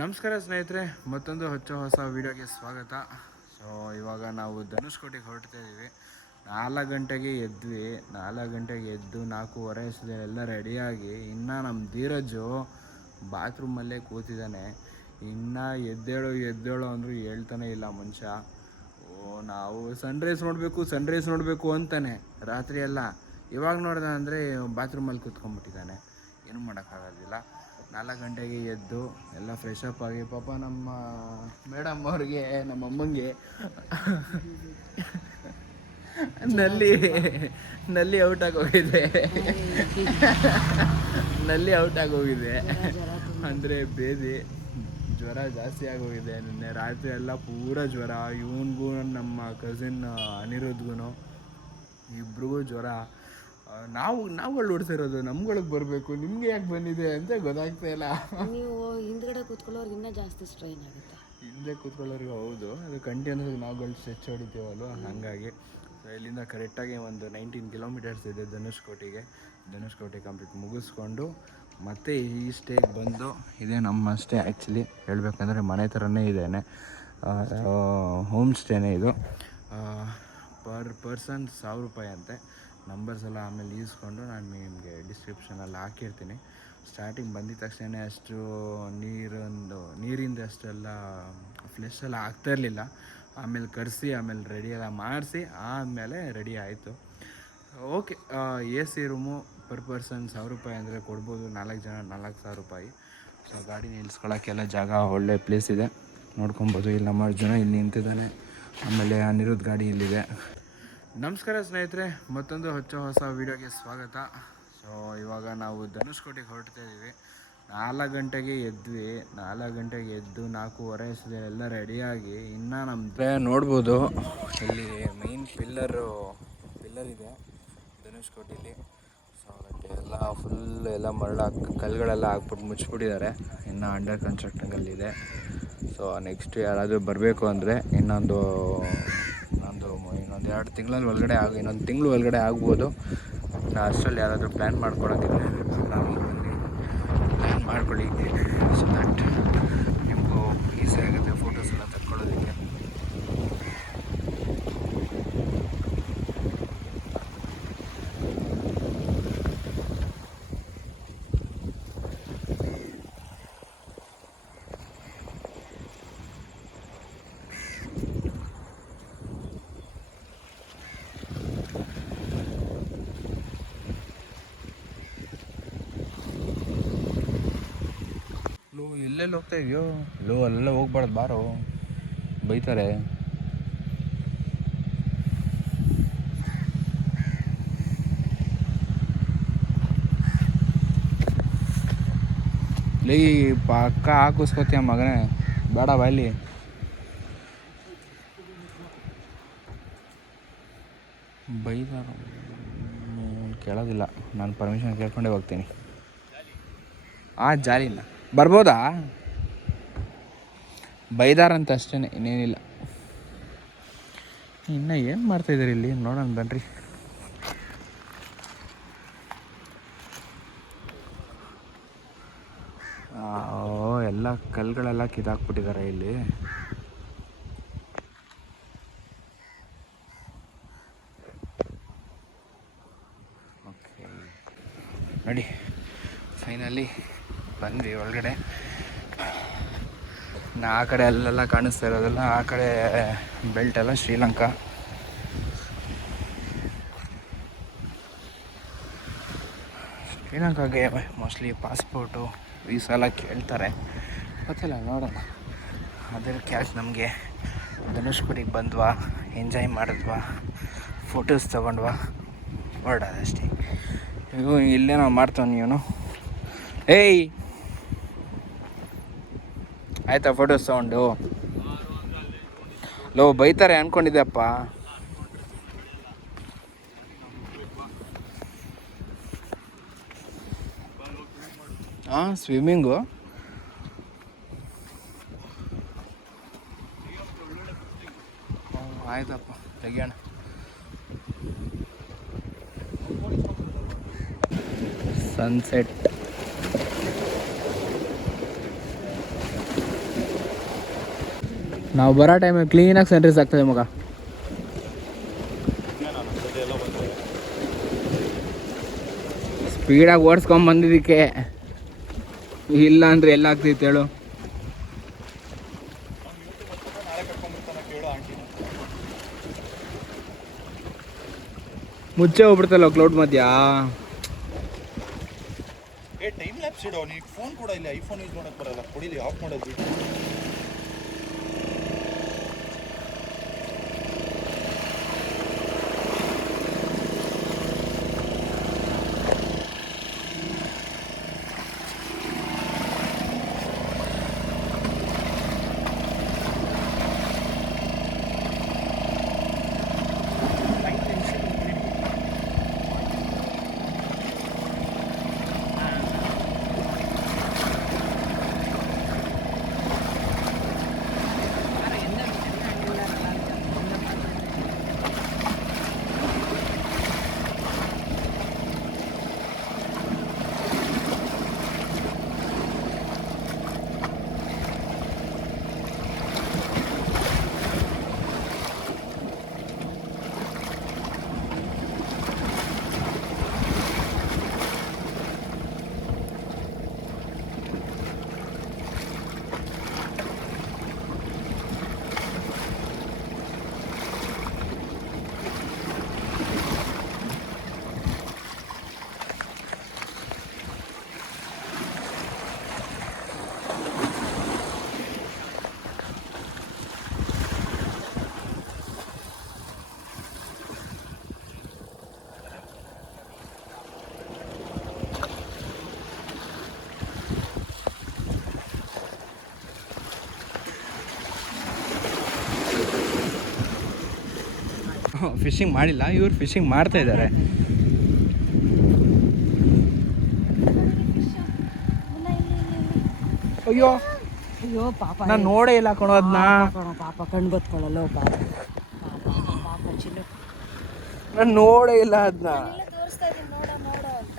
ನಮಸ್ಕಾರ ಸ್ನೇಹಿತರೆ, ಮತ್ತೊಂದು ಹೊಸ ವೀಡಿಯೋಗೆ ಸ್ವಾಗತ. ಸೊ ಇವಾಗ ನಾವು ಧನುಷ್ಕೋಟಿಗೆ ಹೊರಡ್ತಾ ಇದ್ದೀವಿ. 4 ಗಂಟೆಗೆ ಎದ್ವಿ. 4 ಗಂಟೆಗೆ ಎದ್ದು 4:15 ಅಷ್ಟೊತ್ತಿಗೆಲ್ಲ ರೆಡಿಯಾಗಿ ಇನ್ನು ನಮ್ಮ ಧೀರಜು ಬಾತ್ರೂಮಲ್ಲೇ ಕೂತಿದ್ದಾನೆ. ಇನ್ನು ಎದ್ದೇಳು ಅಂದರೂ ಹೇಳ್ತಾನೆ ಇಲ್ಲ ಮನುಷ್ಯ. ನಾವು ಸನ್ರೈಸ್ ನೋಡಬೇಕು ಅಂತಾನೆ ರಾತ್ರಿ ಎಲ್ಲ. ಇವಾಗ ನೋಡ್ದೆ ಅಂದರೆ ಬಾತ್ರೂಮಲ್ಲಿ ಕೂತ್ಕೊಂಡ್ಬಿಟ್ಟಿದ್ದಾನೆ. ಏನೂ ಮಾಡೋಕ್ಕಾಗೋದಿಲ್ಲ. 4 ಗಂಟೆಗೆ ಎದ್ದು ಎಲ್ಲ ಫ್ರೆಶ್ ಅಪ್ ಆಗಿ ಪಾಪ ನಮ್ಮ ಮೇಡಮ್ ಅವ್ರಿಗೆ, ನಮ್ಮ ಅಮ್ಮಂಗೆ ನಲ್ಲಿ ಔಟ್ ಆಗೋಗಿದೆ. ಅಂದರೆ ಬೇದಿ ಜ್ವರ ಜಾಸ್ತಿ ಆಗೋಗಿದೆ. ನಿನ್ನೆ ರಾತ್ರಿ ಎಲ್ಲ ಪೂರ ಜ್ವರ. ಇವನಿಗೂ ನಮ್ಮ ಕಸಿನ್ ಅನಿರುದ್ಧಗೂ ಇಬ್ರಿಗೂ ಜ್ವರ. ನಾವುಗಳು ಉಡ್ಸಿರೋದು ನಮ್ಗಳಿಗೆ ಬರಬೇಕು, ನಿಮ್ಗೆ ಯಾಕೆ ಬಂದಿದೆ ಅಂತ ಗೊತ್ತಾಗ್ತಾ ಇಲ್ಲ. ನೀವು ಹಿಂದ್ಗಡೆ ಕೂತ್ಕೊಳ್ಳೋರ್ಗೆ ಇನ್ನೂ ಜಾಸ್ತಿ ಸ್ಟ್ರೈನ್ ಆಗುತ್ತೆ. ಹಿಂದೆ ಕೂತ್ಕೊಳ್ಳೋರಿಗೆ ಹೌದು, ಅದು ಕಂಟಿನ್ಯೂಸ್ ನಾವುಗಳು ಸ್ಟ್ರೆಚ್ ಹೊಡಿತೀವಲ್ವ, ಹಾಗಾಗಿ. ಸೊ ಇಲ್ಲಿಂದ ಕರೆಕ್ಟಾಗಿ ಒಂದು 19 ಕಿಲೋಮೀಟರ್ಸ್ ಇದೆ ಧನುಷ್ಕೋಟಿ ಕಂಪ್ಲೀಟ್ ಮುಗಿಸ್ಕೊಂಡು ಮತ್ತೆ ಈ ಸ್ಟೇಗೆ ಬಂದು, ಇದೇ ನಮ್ಮ ಸ್ಟೇ. ಆ್ಯಕ್ಚುಲಿ ಹೇಳ್ಬೇಕಂದ್ರೆ ಮನೆ ಥರನೇ ಇದೇನೆ, ಹೋಮ್ ಸ್ಟೇನೇ ಇದು. ಪರ್ ಪರ್ಸನ್ 1000 ರೂಪಾಯಿ ಅಂತೆ. ನಂಬರ್ಸ್ ಎಲ್ಲ ಆಮೇಲೆ ಈಸ್ಕೊಂಡು ನಾನು ನಿಮಗೆ ಡಿಸ್ಕ್ರಿಪ್ಷನಲ್ಲಿ ಹಾಕಿರ್ತೀನಿ. ಸ್ಟಾರ್ಟಿಂಗ್ ಬಂದಿದ ತಕ್ಷಣ ಅಷ್ಟು ನೀರಿಂದ ಅಷ್ಟೆಲ್ಲ ಫ್ಲೆಶ್ ಎಲ್ಲ ಆಗ್ತಾಯಿರಲಿಲ್ಲ. ಆಮೇಲೆ ಕರೆಸಿ ಆಮೇಲೆ ರೆಡಿ ಎಲ್ಲ ಮಾಡಿಸಿ ಆದಮೇಲೆ ರೆಡಿ ಆಯಿತು. Okay, A C room per person 1000 ರೂಪಾಯಿ ಅಂದರೆ ಕೊಡ್ಬೋದು. 4 ಜನ 4000 ರೂಪಾಯಿ. ಸೊ ಗಾಡಿ ನಿಲ್ಸ್ಕೊಳ್ಳೋಕ್ಕೆಲ್ಲ ಜಾಗ ಒಳ್ಳೆ ಪ್ಲೇಸ್ ಇದೆ, ನೋಡ್ಕೊಬೋದು. ಇಲ್ಲಿ ನಮ್ಮ ಅರ್ಜುನ ಇಲ್ಲಿ ನಿಂತಿದ್ದಾನೆ, ಆಮೇಲೆ ಅನಿರುದ್ಧ ಗಾಡಿ ಇಲ್ಲಿದೆ. ನಮಸ್ಕಾರ ಸ್ನೇಹಿತರೆ, ಮತ್ತೊಂದು ಹೊಸ ವೀಡಿಯೋಗೆ ಸ್ವಾಗತ. ಸೊ ಇವಾಗ ನಾವು ಧನುಷ್ಕೋಟಿಗೆ ಹೊರಡ್ತಾ ಇದ್ದೀವಿ. 4 ಗಂಟೆಗೆ ಎದ್ವಿ. 4 ಗಂಟೆಗೆ ಎದ್ದು 4:15 ಅಷ್ಟೊತ್ತಿಗೆಲ್ಲ ರೆಡಿಯಾಗಿ ಇನ್ನು ನಮ್ಮ ನೋಡ್ಬೋದು, ಇಲ್ಲಿ ಮೈನ್ ಪಿಲ್ಲರ್ ಇದೆ ಧನುಷ್ಕೋಟಿಲಿ. ಸೊ ಅದಕ್ಕೆ ಎಲ್ಲ ಫುಲ್ ಎಲ್ಲ ಕಲ್ಲುಗಳೆಲ್ಲ ಹಾಕ್ಬಿಟ್ಟು ಮುಚ್ಚಿಬಿಟ್ಟಿದ್ದಾರೆ. ಇನ್ನು ಅಂಡರ್ ಕನ್ಸ್ಟ್ರಕ್ಷನಲ್ಲಿದೆ. ಸೊ ನೆಕ್ಸ್ಟ್ ಯಾರಾದರೂ ಬರಬೇಕು ಅಂದರೆ ಇನ್ನೊಂದು 2 ತಿಂಗಳಲ್ಲಿ ಒಳಗಡೆ ಇನ್ನೊಂದು ತಿಂಗಳು ಒಳಗಡೆ ಆಗ್ಬೋದು. ಅಷ್ಟರಲ್ಲಿ ಯಾರಾದರೂ ಪ್ಲ್ಯಾನ್ ಮಾಡ್ಕೊಳ್ಳೋದಿದ್ರೆ ಪ್ಲ್ಯಾನ್ ಮಾಡ್ಕೊಳ್ಳಿ. ಸೊ ದಟ್ ನಿಮಗೂ ಈಸಿ ಆಗುತ್ತೆ ಫೋಟೋಸ್ ಎಲ್ಲ ತಕ್ಕೊಳ್ಳೋದಕ್ಕೆ. ಎಲ್ಲೆಲ್ಲಿ ಹೋಗ್ತಾ ಇದೆಯೋ? ಅಲ್ಲೆಲ್ಲ ಹೋಗ್ಬಾರ್ದು, ಬಾರೋ, ಬೈತಾರೆ. ಲೇ ಪಕ್ಕ ಹಾಕಿಸ್ಕೋತೀಯ ಮಗನೇ, ಬೇಡ ಬಾಯ್ಲಿ. ಬೈದಾರ ಕೇಳೋದಿಲ್ಲ, ನಾನು ಪರ್ಮಿಷನ್ ಕೇಳ್ಕೊಂಡೇ ಹೋಗ್ತೀನಿ. ಜಾಲಿನ ಬರ್ಬೋದಾ? ಬೈದಾರಂತ ಅಷ್ಟೇ, ಇನ್ನೇನಿಲ್ಲ. ಇನ್ನು ಏನು ಮಾಡ್ತಾಯಿದ್ದೀರಿ ಇಲ್ಲಿ ನೋಡೋಣ ಬನ್ನಿರಿ. ಎಲ್ಲ ಕಲ್ಲುಗಳೆಲ್ಲ ಕಿತ್ತಾಕ್ಬಿಟ್ಟಿದ್ದಾರೆ ಇಲ್ಲಿ. ಓಕೆ ನೋಡಿ, ಫೈನಲಿ ಬಂದ್ವಿ ಒಳಗಡೆ. ಆ ಕಡೆ ಅಲ್ಲೆಲ್ಲ ಕಾಣಿಸ್ತಾ ಇರೋದೆಲ್ಲ, ಆ ಕಡೆ ಬೆಲ್ಟ್ ಎಲ್ಲ ಶ್ರೀಲಂಕಾ. ಶ್ರೀಲಂಕಾಗೆ ಮೋಸ್ಟ್ಲಿ ಪಾಸ್ಪೋರ್ಟು ವೀಸಾ ಎಲ್ಲ ಕೇಳ್ತಾರೆ, ಗೊತ್ತಿಲ್ಲ, ನೋಡೋಣ. ಅದ್ರ ಕ್ಯಾಶ್ ನಮಗೆ ಧನುಷ್ಕೋಟಿಗೆ ಬಂದ್ವಾ, ಎಂಜಾಯ್ ಮಾಡಿದ್ವಾ, ಫೋಟೋಸ್ ತೊಗೊಂಡ್ವಾ, ಹೊರಡೋದಷ್ಟೇ. ಇಲ್ಲೇನೋ ಮಾಡ್ತಾನೆ ಇವನು. ಏಯ್ ಆಯ್ತಾ ಫೋಟೋಸ್ ತೊಗೊಂಡು? ಬೈತಾರೆ ಅಂದ್ಕೊಂಡಿದ್ದೆಪ್ಪ. ಸ್ವಿಮ್ಮಿಂಗು ಆಯ್ತಪ್ಪ, ತೆಗಿಯೋಣ. ಸನ್ಸೆಟ್ ನಾವು ಬರೋ ಟೈಮಲ್ಲಿ ಕ್ಲೀನಾಗಿ ಸನ್ರೈಸ್ ಆಗ್ತದೆ ಮಗ. ಸ್ಪೀಡಾಗಿ ಓಡಿಸ್ಕೊಂಬಂದಿದ್ದಕ್ಕೆ ಇಲ್ಲ ಅಂದರೆ ಎಲ್ಲ ಆಗ್ತಿತ್ತು ಹೇಳು. ಮುಚ್ಚೆ ಹೋಗ್ಬಿಡ್ತಲ್ಲ ಕ್ಲೌಡ್ ಮಧ್ಯ. ಟೈಮ್ ಲ್ಯಾಪ್ಸ್ ಇಡೋ, ನೀನು ಫೋನ್ ಕೂಡ ಇಲ್ಲ, ಐಫೋನ್ ಯೂಸ್ ಮಾಡೋಕ್ಕೆ ಬರಲ್ಲ, ಕೊಡಿಲಿ ಆಫ್ ಮಾಡೋದು. ಫಿಶಿಂಗ್ ಮಾಡಿಲ್ಲ, ಇವ್ರು ಫಿಶಿಂಗ್ ಮಾಡ್ತಾ ಇದ್ದಾರೆ. ಅಯ್ಯೋ ಅಯ್ಯೋ ಪಾಪ, ನಾನು ನೋಡೇ ಇಲ್ಲ ಕಣೋ ಅದನ್ನ. ಪಾಪ ಕಣ್ಣು ಗೊತ್ಕೊಳ್ಳಲ್ಲ ಪಾಪ. ಪಾಪ ಚಿನ್ನು ನಾನು ನೋಡೇ ಇಲ್ಲ ಅದನ್ನ. ತೋರಿಸ್ತಾ ಇದೀನಿ, ನೋಡೋ ನೋಡೋ ಅಂತ.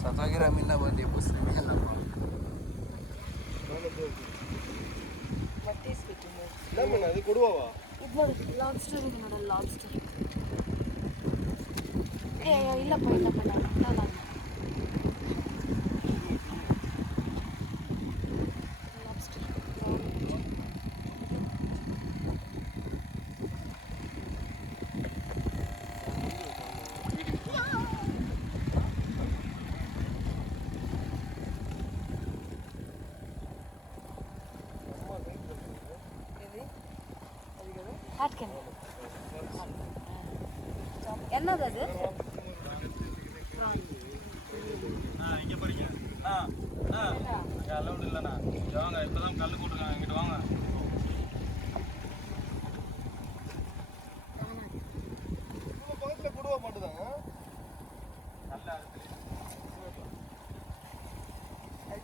ಸತ್ತಾಗಿರೋ ಮೀನ ಬಂದು ಎಬ್ಬಿಸ್ತೀನಿ ಎಲ್ಲ. ಅದು ಕೊಡುವವ ಇದು ನೋಡಿ, ಲಾಬ್ಸ್ಟರ್ ಇದೆ ನೋಡಲ್ಲ, ಲಾಬ್ಸ್ಟರ್. ಇಲ್ಲಪ್ಪ ಇಲ್ಲಪ್ಪ, ನಾನು ಲಾಬ್ಸ್ಟರ್. ಹಾಟ್ಕೆನ್ എന്നതത്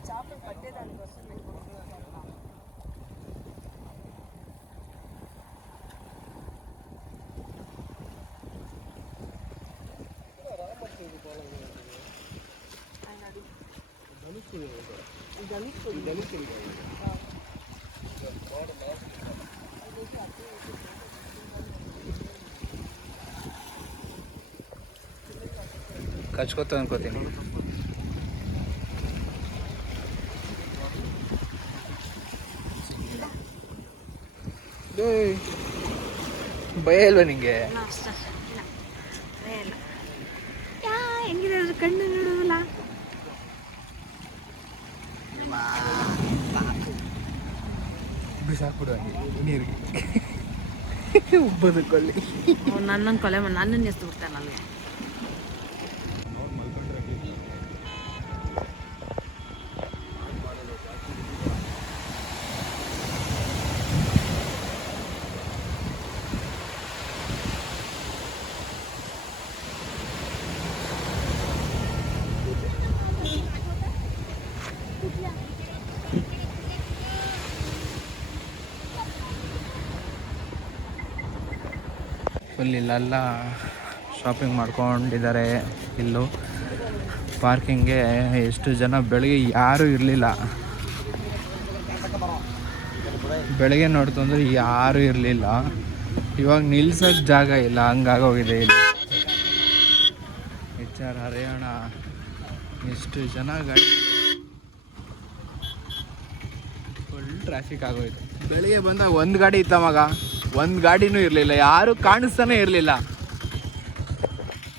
చాపలు పట్టేదానికోసం ಕಚ್ಕೋತ ಅನ್ಕೋತೀನಿ. ಭಯ ಇಲ್ವಾ ನಿಂಗೆ? ಹೆಂಗಿದೆ ಅದ್ರ ಕಣ್ಣು ನೋಡೋದಿಲ್ಲ. ಬಿಸಾಕ್ಬಿಡು ನೀರಿಗೆ. ಬದುಕೊಳ್ಳಿ. ನನ್ನನ್ನು ಕೊಲೆ ಮಾಡಿ ನನ್ನನ್ನು ಎಸ್ದು ಬಿಡ್ತಾನೆ ಅಲ್ಲಿಗೆ. ಫುಲ್ ಇಲ್ಲೆಲ್ಲ ಶಾಪಿಂಗ್ ಮಾಡ್ಕೊಂಡಿದ್ದಾರೆ. ಇಲ್ಲೂ ಪಾರ್ಕಿಂಗ್ಗೆ ಎಷ್ಟು ಜನ, ಬೆಳಗ್ಗೆ ಯಾರೂ ಇರಲಿಲ್ಲ. ಬೆಳಗ್ಗೆ ನೋಡ್ತಂದ್ರೆ ಯಾರೂ ಇರಲಿಲ್ಲ. ಇವಾಗ ನಿಲ್ಸೋಕ್ಕೆ ಜಾಗ ಇಲ್ಲ, ಹಂಗಾಗೋಗಿದೆ ಇಲ್ಲಿ. HR ಹರಿಯಾಣ ಎಷ್ಟು ಜನ ಗಾಡಿ, ಫುಲ್ ಟ್ರಾಫಿಕ್ ಆಗೋಯ್ತು. ಬೆಳಿಗ್ಗೆ ಬಂದಾಗ ಒಂದು ಗಾಡಿ ಇತ್ತ ಮಗ, ಒಂದು ಗಾಡಿನೂ ಇರಲಿಲ್ಲ, ಯಾರೂ ಕಾಣಿಸ್ತಾನೆ ಇರಲಿಲ್ಲ.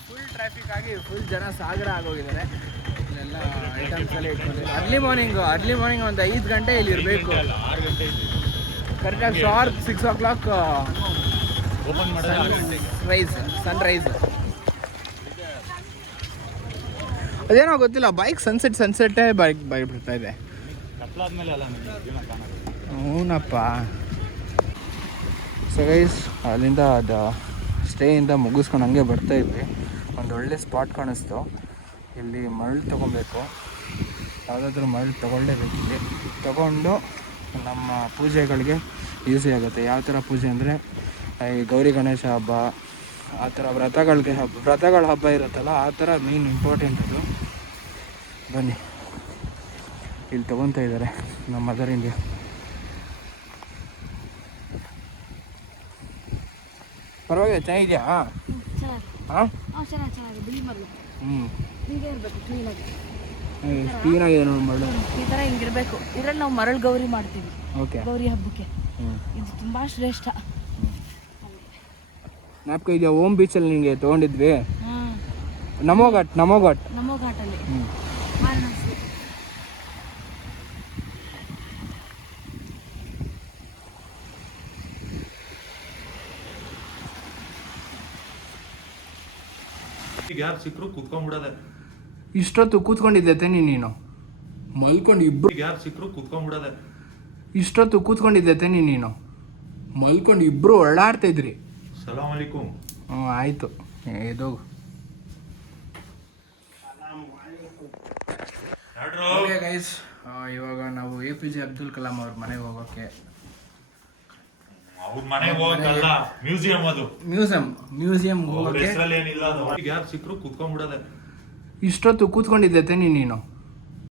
ಫುಲ್ ಟ್ರಾಫಿಕ್ ಆಗಿ ಫುಲ್ ಜನ ಸಾಗರ ಆಗೋಗಿದ್ದಾರೆ. ಇಲ್ಲೆಲ್ಲ ಐಟಮ್ಸ್ ಎಲ್ಲ ಇಟ್ಕೊಂಡಿದ್ದಾರೆ. ಅರ್ಲಿ ಮಾರ್ನಿಂಗ್ ಒಂದು 5 ಗಂಟೆ ಇಲ್ಲಿ ಇರಬೇಕು. ಕರೆಕ್ಟಾಗಿ ಶಾರ್ಪ್ 6 o'clock ಓಪನ್ ಮಾಡಿ ಸನ್ರೈಸ್. ಅದೇನೋ ಗೊತ್ತಿಲ್ಲ, ಬೈಕ್ ಸನ್ಸೆಟ್ಟೇ ಬೈಕ್ ಬಿಡ್ತಾ ಇದೆ. ಕತ್ಲಾದ್ಮೇಲೆ ಅಲ್ಲ ಹ್ಞೂನಪ್ಪ. ಸೊ ಗೈಸ್, ಅಲ್ಲಿಂದ ಅದು ಸ್ಟೇಯಿಂದ ಮುಗಿಸ್ಕೊಂಡು ಹಂಗೆ ಬರ್ತಾಯಿದ್ವಿ. ಒಂದು ಒಳ್ಳೆ ಸ್ಪಾಟ್ ಕಾಣಿಸ್ತು. ಇಲ್ಲಿ ಮರಳು ತೊಗೊಬೇಕು, ಯಾವುದಾದ್ರೂ ಮರಳು ತೊಗೊಳ್ಳೇಬೇಕು. ಇಲ್ಲಿ ತೊಗೊಂಡು ನಮ್ಮ ಪೂಜೆಗಳಿಗೆ ಈಸಿ ಆಗುತ್ತೆ. ಯಾವ ಥರ ಪೂಜೆ ಅಂದರೆ ಈ ಗೌರಿ ಗಣೇಶ ಹಬ್ಬ, ಆ ಥರ ವ್ರತಗಳ ಹಬ್ಬ ಇರುತ್ತಲ್ಲ, ಆ ಥರ ಮೇನ್ ಇಂಪಾರ್ಟೆಂಟ್ ಅದು. ಬನ್ನಿ, ಇಲ್ಲಿ ತೊಗೊತಾ ಇದ್ದಾರೆ ನಮ್ಮ ಮದರ್ ಇಂಡಿಯಾ. ಪರವಾಗಿಲ್ಲ, ಚೆನ್ನಾಗಿದೆಯಾ? ಹಾಂ, ಕ್ಲೀನಾಗಿದೆ ನೋಡಿ ಮರಳು. ಈ ಥರ ಹಿಂಗಿರ್ಬೇಕು. ಇದ್ರಲ್ಲಿ ನಾವು ಮರಳು ಗೌರಿ ಮಾಡ್ತೀವಿ. ಓಕೆ, ಗೌರಿ ಹಬ್ಬಕ್ಕೆ ಇದು ತುಂಬ ಶ್ರೇಷ್ಠ. ಜ್ಞಾಪಕ ಇದೆಯಾ? ಓಮ್ ಬೀಚಲ್ಲಿ ನಿಮಗೆ ತೊಗೊಂಡಿದ್ವಿ. ನಮೋ ಘಾಟಲ್ಲಿ. ಯಾರು ಸಿಕ್ಕರು ಕುತ್ಕೊಂಡ್ಬಿಡೋದೆ. ಇಷ್ಟೊತ್ತು ಕೂತ್ಕೊಂಡಿದ್ದೆ ನೀನು ಮಲ್ಕೊಂಡು ಇಬ್ರು. ಯಾರು ಸಿಕ್ಕರು ಕುತ್ಕೊಂಡ್ಬಿಡೋದೆ. ಇಷ್ಟೊತ್ತು ಕೂತ್ಕೊಂಡಿದ್ದೆ ನೀನು ಮಲ್ಕೊಂಡು ಇಬ್ರು ಓಡಾಡ್ತಾ ಇದ್ರಿ. ಸಲಾಮ್ ಅಲೈಕುಂ. ಹ್ಞೂ, ಆಯಿತು, ಇದು ಓಕೆ ಗೈಸ್. ಇವಾಗ ನಾವು APJ ಅಬ್ದುಲ್ ಕಲಾಂ ಅವ್ರ ಮನೆಗೆ ಹೋಗೋಕ್ಕೆ, ಅವ್ರ ಮನೆಗೆ ಹೋಗಲ್ಲ, ಮ್ಯೂಸಿಯಂ ಹೋಗೋಕ್ಕೆ. ಏನಿಲ್ಲ, ಯಾರು ಸಿಕ್ಕರು ಕುತ್ಕೊಂಡ್ಬಿಡೋದೆ. ಇಷ್ಟೊತ್ತು ಕೂತ್ಕೊಂಡಿದ್ದೆ ನೀನು